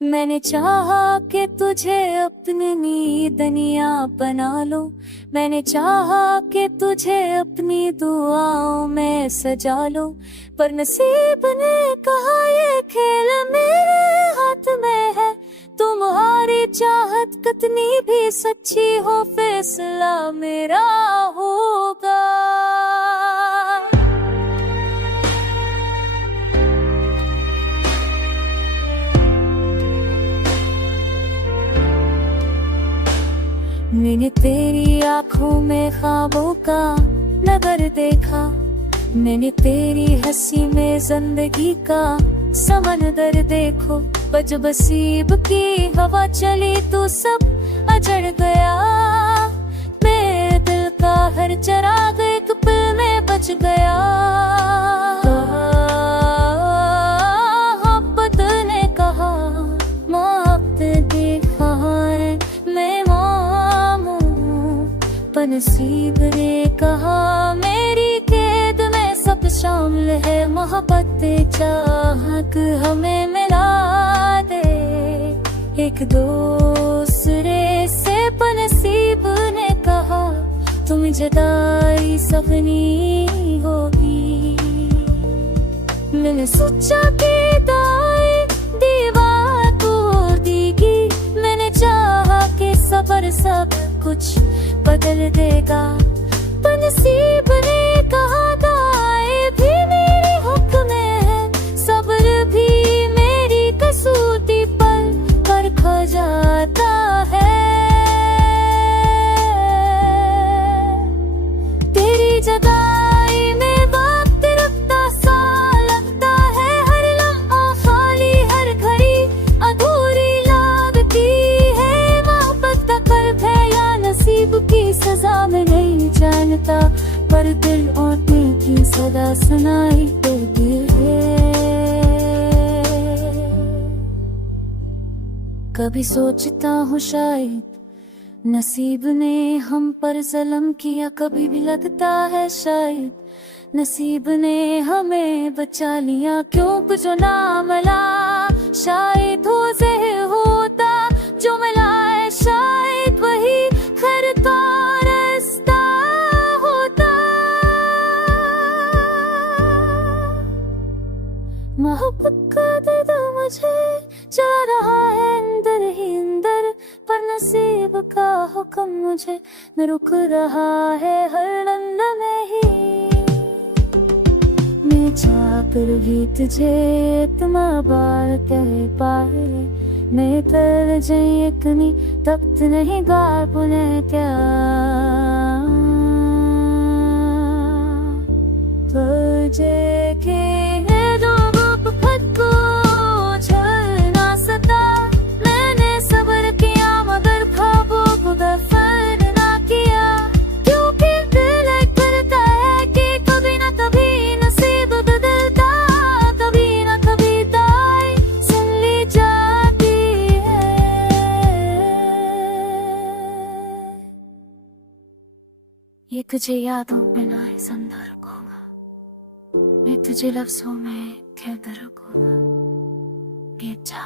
मैंने चाहा कि तुझे अपनी नींदनिया बना लो। मैंने चाहा कि तुझे अपनी दुआओं में सजा लो, पर नसीब ने कहा ये खेल मेरे हाथ में है। तुम्हारी चाहत कितनी भी सच्ची हो, फैसला मेरा होगा। मैंने तेरी आंखों में ख्वाबों का नगर देखा। मैंने तेरी हंसी में जिंदगी का समंदर देखो। जब नसीब की हवा चली तो सब अजड़ गया। मेरे दिल का हर चिराग एक पल में बच गया। मोहब्बत ने कहा मौत देखा है मैं मामू, पर नसीब ने कहा मेरी कैद में सब शामिल है। मोहब्बत चाहत हमें मिला दे एक दूसरे से, पर नसीब ने कहा तुम जुदाई सपनी होगी। मैंने सोचा कि दाई दीवार तोड़ देगी। मैंने चाहा कि सब्र सब कुछ बदल देगा, पर नसीब ने कहा दाई भी मेरी हुक्म है। सब्र भी मेरी कसूती पल पर खो जाता है। तेरी जुदाई में वक्त रुकता सा लगता है। हर लम्हा खाली, हर घड़ी अधूरी लगती है। मोहब्बत का कर्ज है या नसीब की सजा में नहीं जानता, पर दिल और दिल की सदा सुनाई देती है। कभी सोचता हूँ शायद नसीब ने हम पर ज़ल्म किया, कभी भी लगता है शायद नसीब ने हमें बचा लिया। क्यों जो ना मिला शायद हो ज़हर होता, जो मिला है शायद वही खैर का रास्ता होता। मोहब्बत का दर्द मुझे चला रहा है अंदर ही अंदर, पर नसीब का हुक्म मुझे रुक रहा है हर लम्हे ही। मैं चाहकर भी तुझे इतना बार कह पाए, मैं कर जाए कनी तख्त नहीं गार बुने क्या। तुझे के दो खुद को झल ना सका। मैंने सब्र किया मगर ख्वाबों को दफन ना किया, क्योंकि दिल करता है कि कभी ना कभी नसीब बदलता, कभी ना कभी दाई सुन ली जाती है। ये तुझे यादों में ना जिंदा रखूंगा, मैं तुझे लफ्जों में कहकर रखूंगा कि जा।